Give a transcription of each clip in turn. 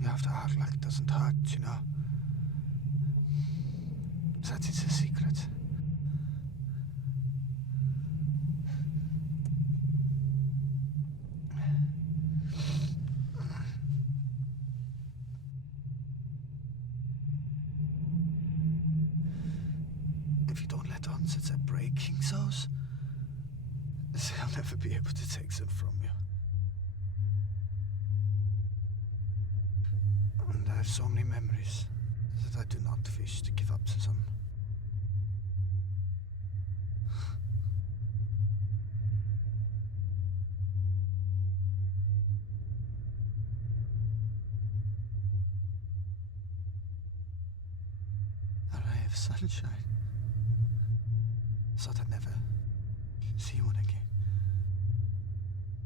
You have to act like it doesn't hurt, you know? That is a secret. If you don't let on that they're breaking those, they'll never be able to take them from you. And I have so many memories that I do not wish to give up to them. A ray of sunshine. Thought I'd never see one again.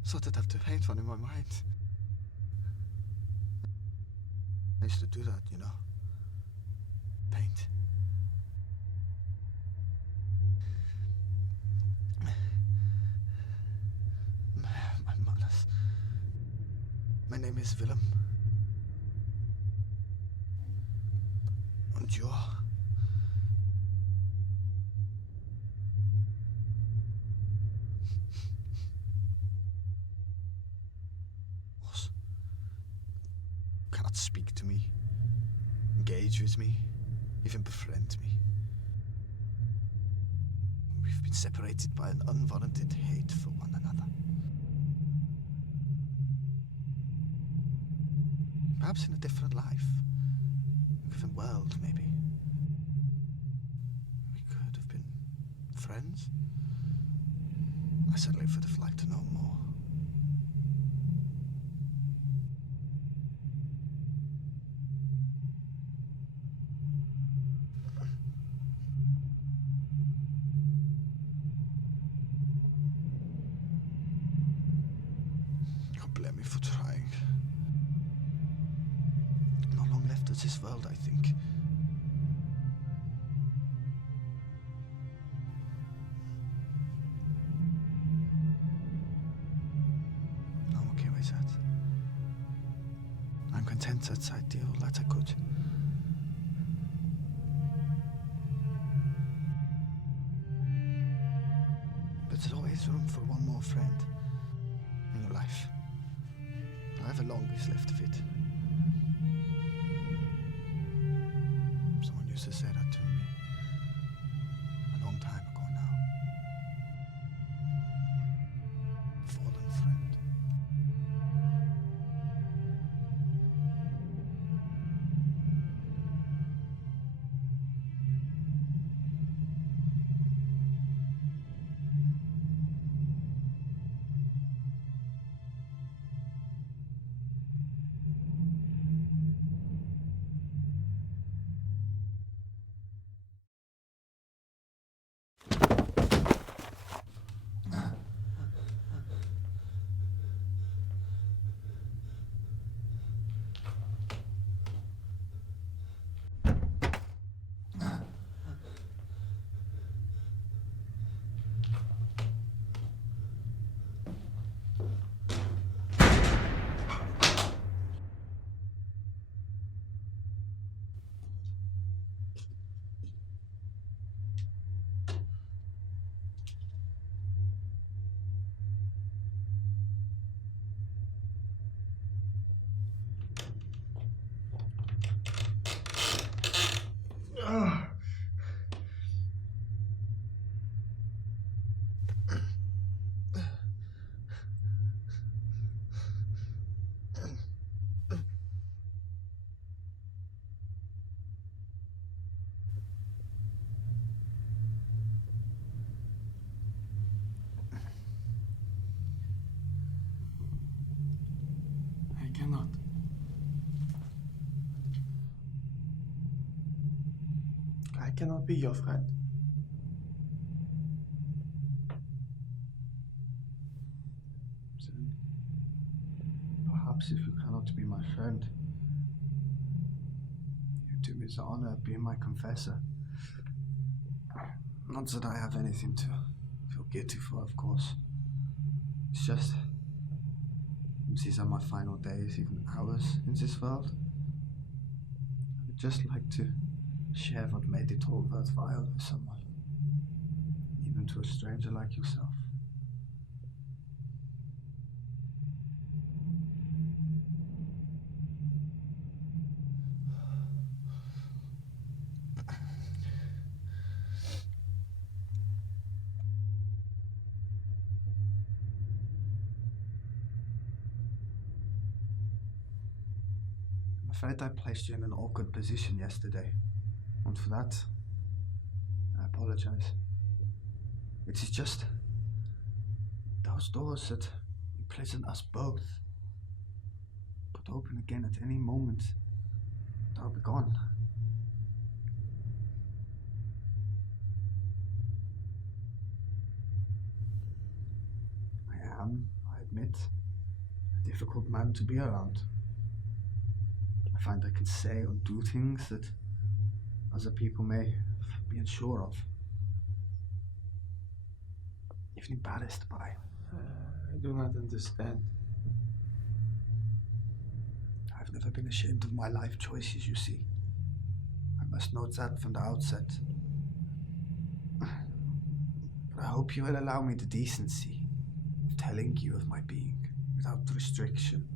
Thought I'd have to paint one in my mind. I used to do that, you know. Paint. My manners. My name is Willem. And you are? Cannot speak to me, engage with me, even befriend me. We've been separated by an unwarranted hate for one another. Perhaps in a different life, a different world, maybe. We could have been friends. I certainly would have liked to know more. content that I did all that I could. But there's always room for one more friend in your life. However long is left of it. Someone used to say that to me a long time ago now. Fallen friend. I cannot. I cannot be your friend. Then, perhaps if you cannot be my friend, you do me the honor of being my confessor. Not that I have anything to feel guilty for, of course. It's just, these are my final days, even hours in this world. I would just like to share what made it all worthwhile with someone, even to a stranger like yourself. I'm afraid I placed you in an awkward position yesterday, and for that, I apologize. It is just those doors that imprison us both could open again at any moment, and I'll be gone. I am, I admit, a difficult man to be around. I find I can say or do things that other people may be unsure of, even embarrassed by. I do not understand. I've never been ashamed of my life choices, you see. I must note that from the outset. But I hope you will allow me the decency of telling you of my being without restriction,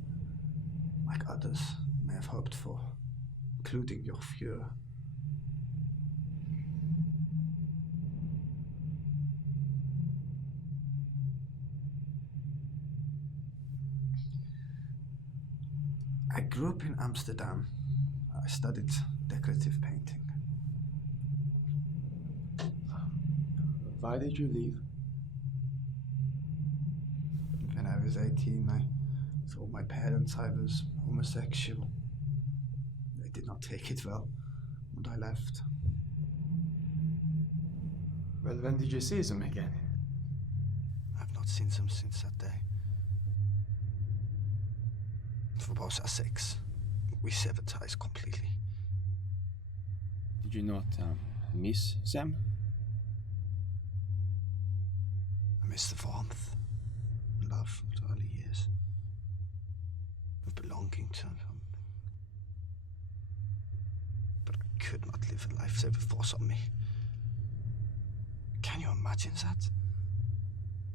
like others may have hoped for, including your Fuhrer. I grew up in Amsterdam. I studied decorative painting. Why did you leave? When I was 18, I told my parents I was homosexual. They did not take it well, and I left. Well, when did you see them again? I've not seen them since that day. For both our sakes, we severed ties completely. Did you not miss them? I miss the warmth and love of the early years, of belonging to them, could not live a life they would force on me. Can you imagine that?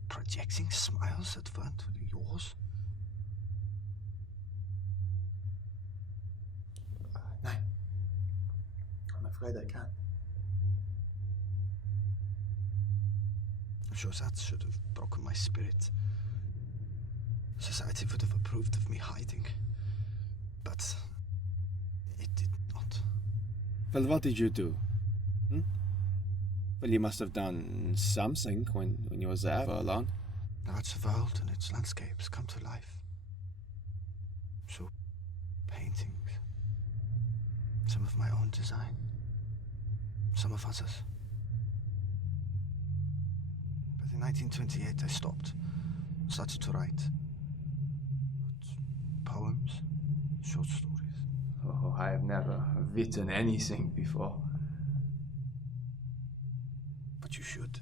Projecting smiles that weren't yours? No. I'm afraid I can't. I'm sure that should have broken my spirit. Society would have approved of me hiding. But it did not. Well, what did you do? Well, you must have done something when you were there alone. Now it's the world and its landscapes come to life. So, paintings. Some of my own design. Some of others. But in 1928 I stopped. Started to write. Poems, short stories. Oh, I have never written anything before. But you should.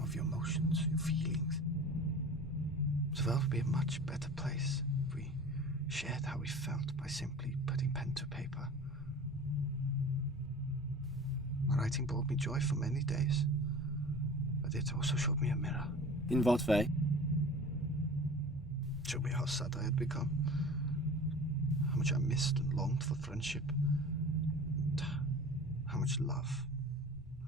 Of your emotions, your feelings. The world would be a much better place if we shared how we felt by simply putting pen to paper. My writing brought me joy for many days, but it also showed me a mirror. In what way? Showed me how sad I had become, how much I missed and longed for friendship, and how much love,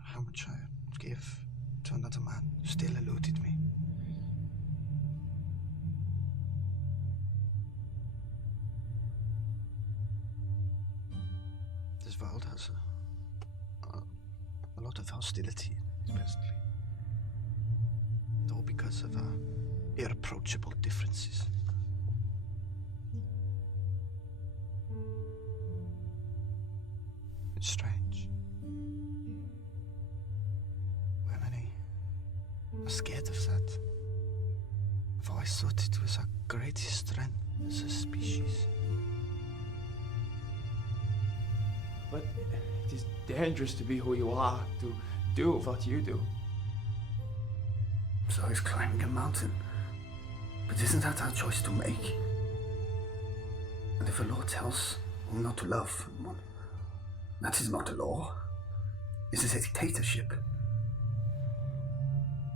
how much I would give to another man who still eluded me. This world has a lot of hostility, especially. And all because of our irreproachable differences. It's strange. Women are scared of that. I've always thought it was our greatest strength as a species. But it is dangerous to be who you are, to do what you do. So he's climbing a mountain. But isn't that our choice to make? And if a law tells one not to love one, that is not a law. It is a dictatorship.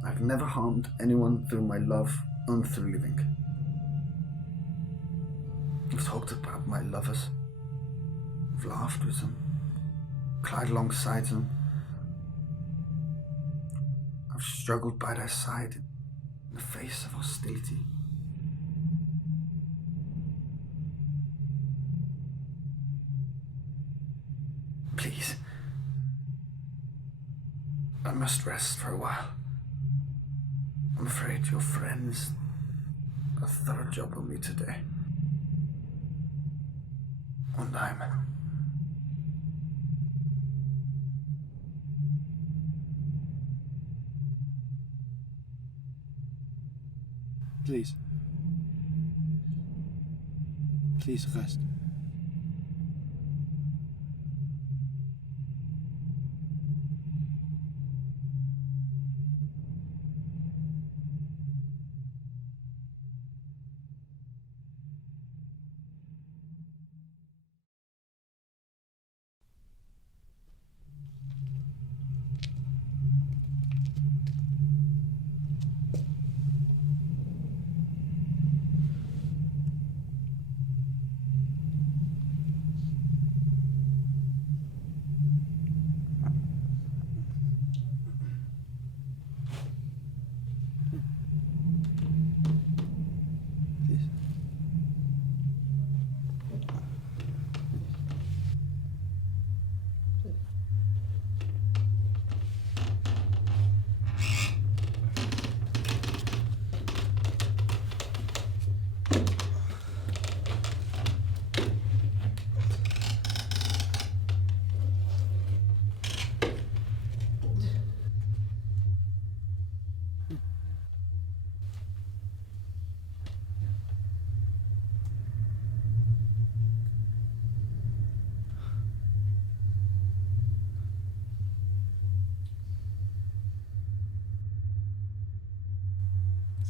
I've never harmed anyone through my love and through living. I've talked about my lovers. I've laughed with them, cried alongside them. I've struggled by their side in the face of hostility. Please. I must rest for a while. I'm afraid your friends got a thorough job on me today. And I'm... Please. Please rest.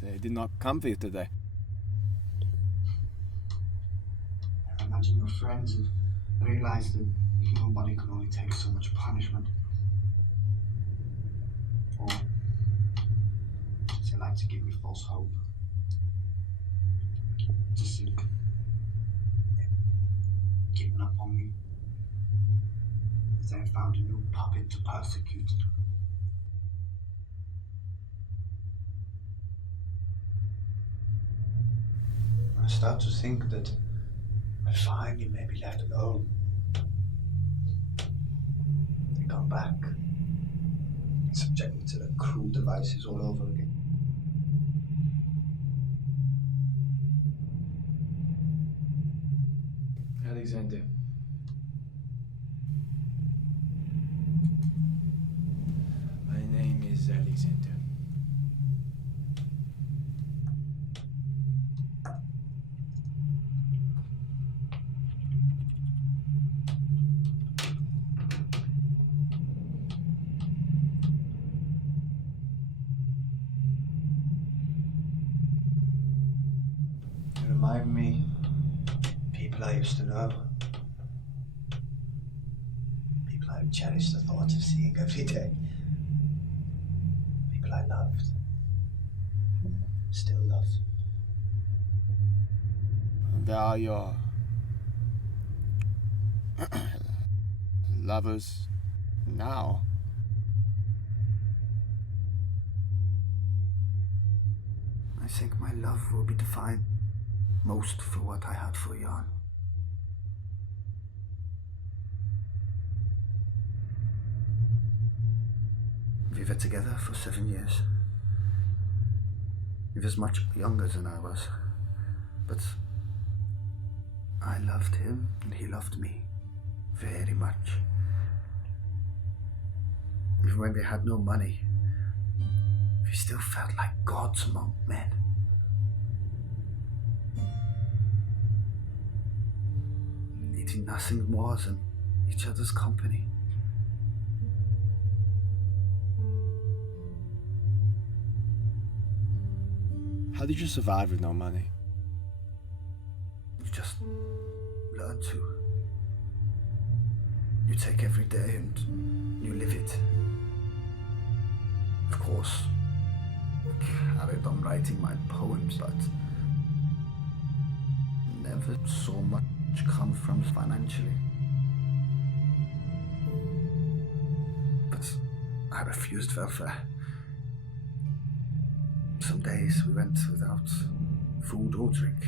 They did not come for you today. I imagine your friends have realized that you little body can only take so much punishment. Or they like to give me false hope. To think they've given up on me. They have found a new puppet to persecute. I start to think that I finally may be left alone. They come back, subject me to the cruel devices all over again. Alexandre. My name is Alexandre. You remind me people I used to know. People I cherished the thought of seeing every day. People I loved. Still love. There are your lovers now. I think my love will be defined most for what I had for Jan. We were together for 7 years. He was much younger than I was, but I loved him and he loved me very much. Even when we had no money, we still felt like gods among men. Needing nothing more than each other's company. How did you survive with no money? You just learn to. You take every day and you live it. Of course, I carried on writing my poems, but never saw much come from it financially. But I refused welfare. Some days we went without food or drink.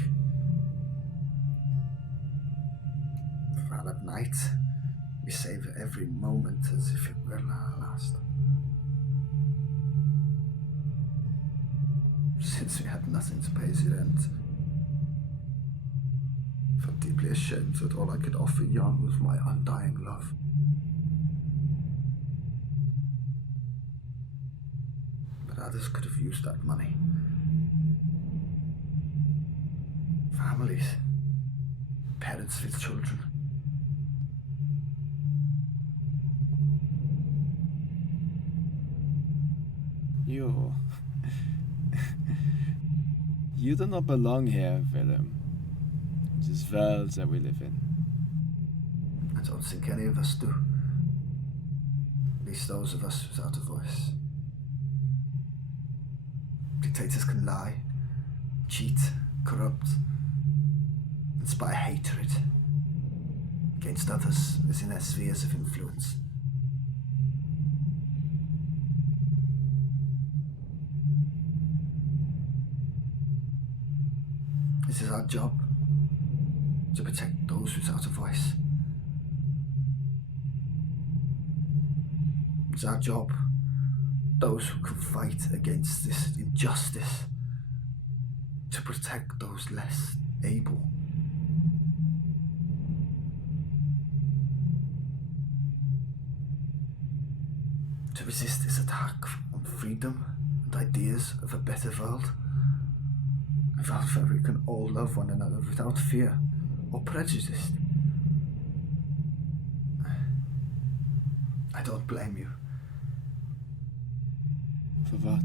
While at night, we savor every moment as if it were our last. Since we had nothing to pay the rent, I felt deeply ashamed that all I could offer Jan was my undying love. But others could have used that money. Families, parents with children. You do not belong here, Willem. This world that we live in. I don't think any of us do. At least those of us without a voice. Dictators can lie, cheat, corrupt, inspire hatred against others within their spheres of influence. This is our job, to protect those without a voice. It's our job, those who can fight against this injustice, to protect those less able. To resist this attack on freedom and ideas of a better world. A world where we can all love one another without fear or prejudice. I don't blame you. For what?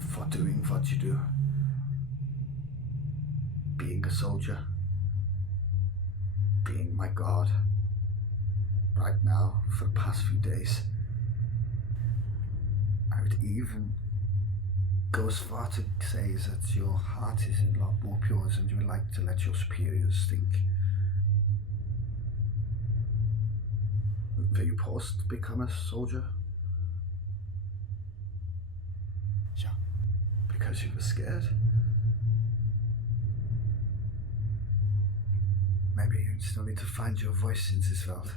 For doing what you do. Being a soldier. Being my God. Right now, for the past few days, I would even go as far to say that your heart is a lot more pure than you would like to let your superiors think. Were you forced to become a soldier? Yeah. Because you were scared? Maybe you still need to find your voice in this world.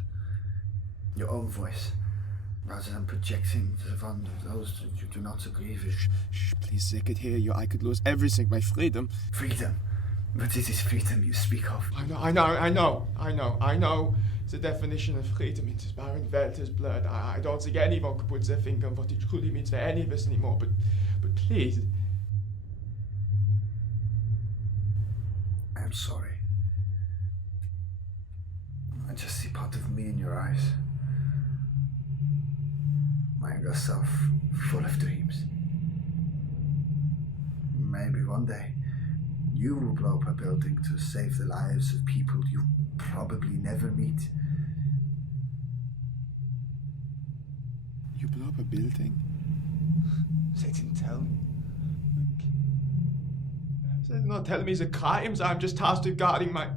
Your own voice. Rather than projecting the one of those that you do not agree with. Shh, please, they could hear you. I could lose everything, my freedom. Freedom? But it is freedom you speak of. I know. The definition of freedom in this barren world is blurred. I don't think anyone could put their finger on what it truly means for any of us anymore, but please. I am sorry. I just see part of me in your eyes. My younger self, full of dreams. Maybe one day, you will blow up a building to save the lives of people you probably never meet. You blew up a building? They didn't tell me. They're not telling me the crimes. I'm just tasked with guarding my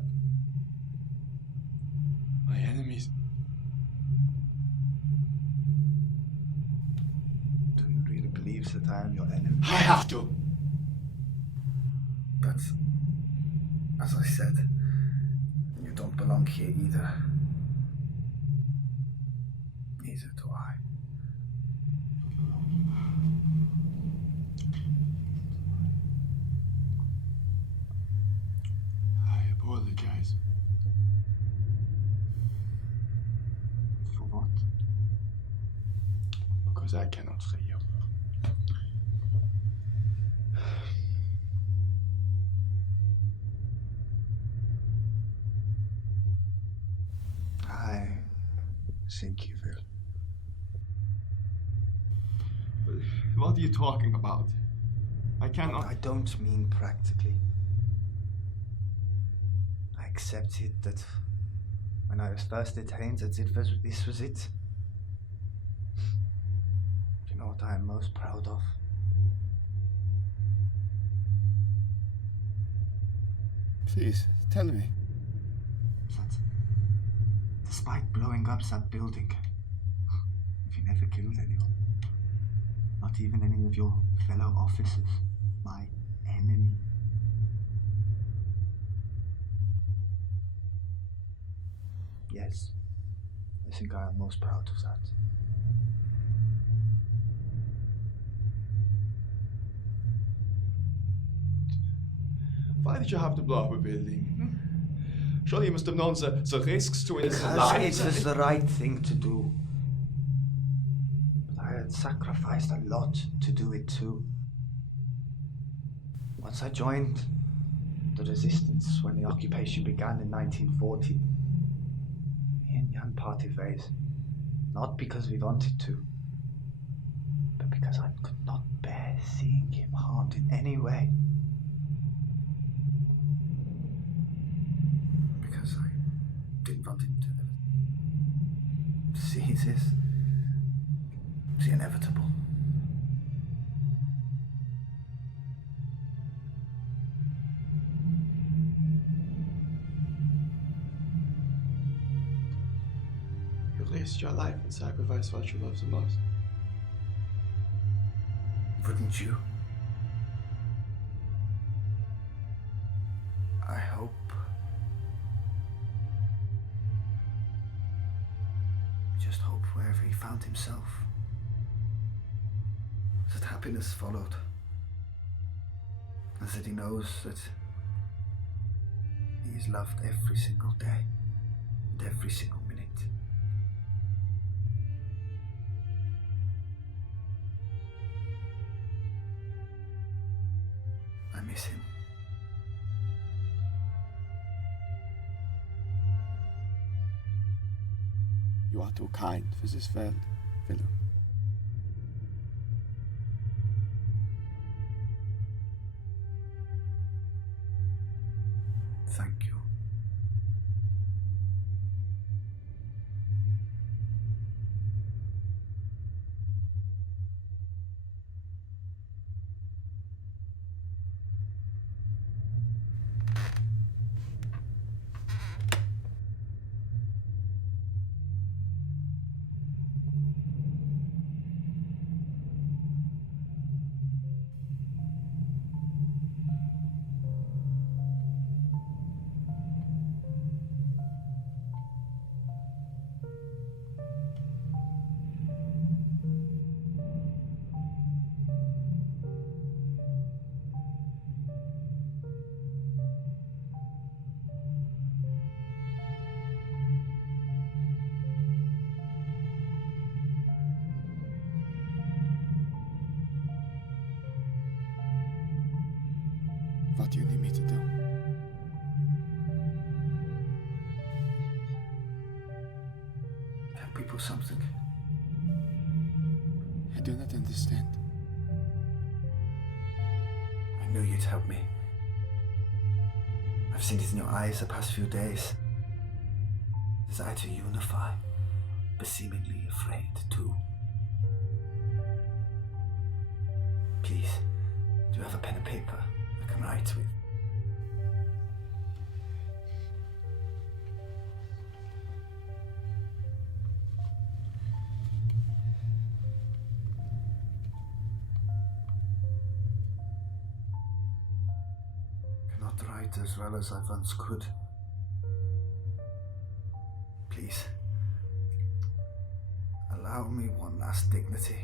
enemies. Do you really believe that I am your enemy? I have to. But, as I said, you don't belong here either. Neither do I. I apologize. For what? Because I cannot free you. I think you will. What are you talking about? I cannot. I don't mean practically. I accepted that when I was first detained that this was it. You know what I am most proud of? Please, tell me. That despite blowing up that building, you never killed anyone. Not even any of your fellow officers. My enemy. Yes, I think I am most proud of that. Why did you have to blow up a building? Surely you must have known the risks to innocent Because lives. it was the right thing to do. But I had sacrificed a lot to do it too. Once I joined the resistance when the occupation began in 1940, me and Jan parted ways. Not because we wanted to, but because I could not bear seeing him harmed in any way. Because I didn't want him to see this. The inevitable. You risked your life and sacrificed what you love the most. Wouldn't you? I hope. I just hope wherever he found himself, that happiness followed. And that he knows that he is loved every single day and every single minute. I miss him. You are too kind for this world, Willem. Thank you. What do you need me to do? Tell people something. I do not understand. I knew you'd help me. I've seen it in your eyes the past few days. Desire to unify, but seemingly afraid too. Please, do you have a pen and paper I can write with? Cannot write as well as I once could. Please, allow me one last dignity.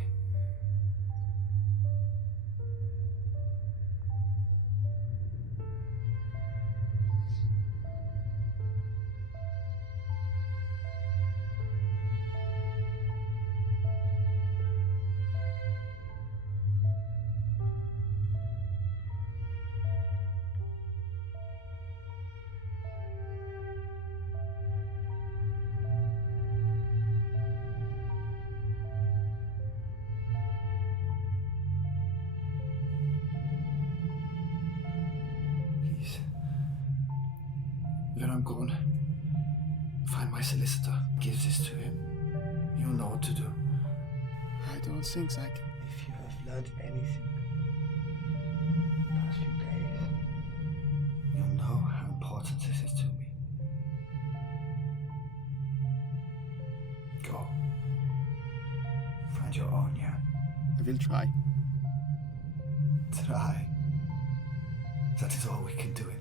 When I'm gone, find my solicitor, give this to him. You'll know what to do. I don't think I can. If you have learned anything the past few days, you'll know how important this is to me. Go. Find your own, yeah? I will try. Try. That is all we can do in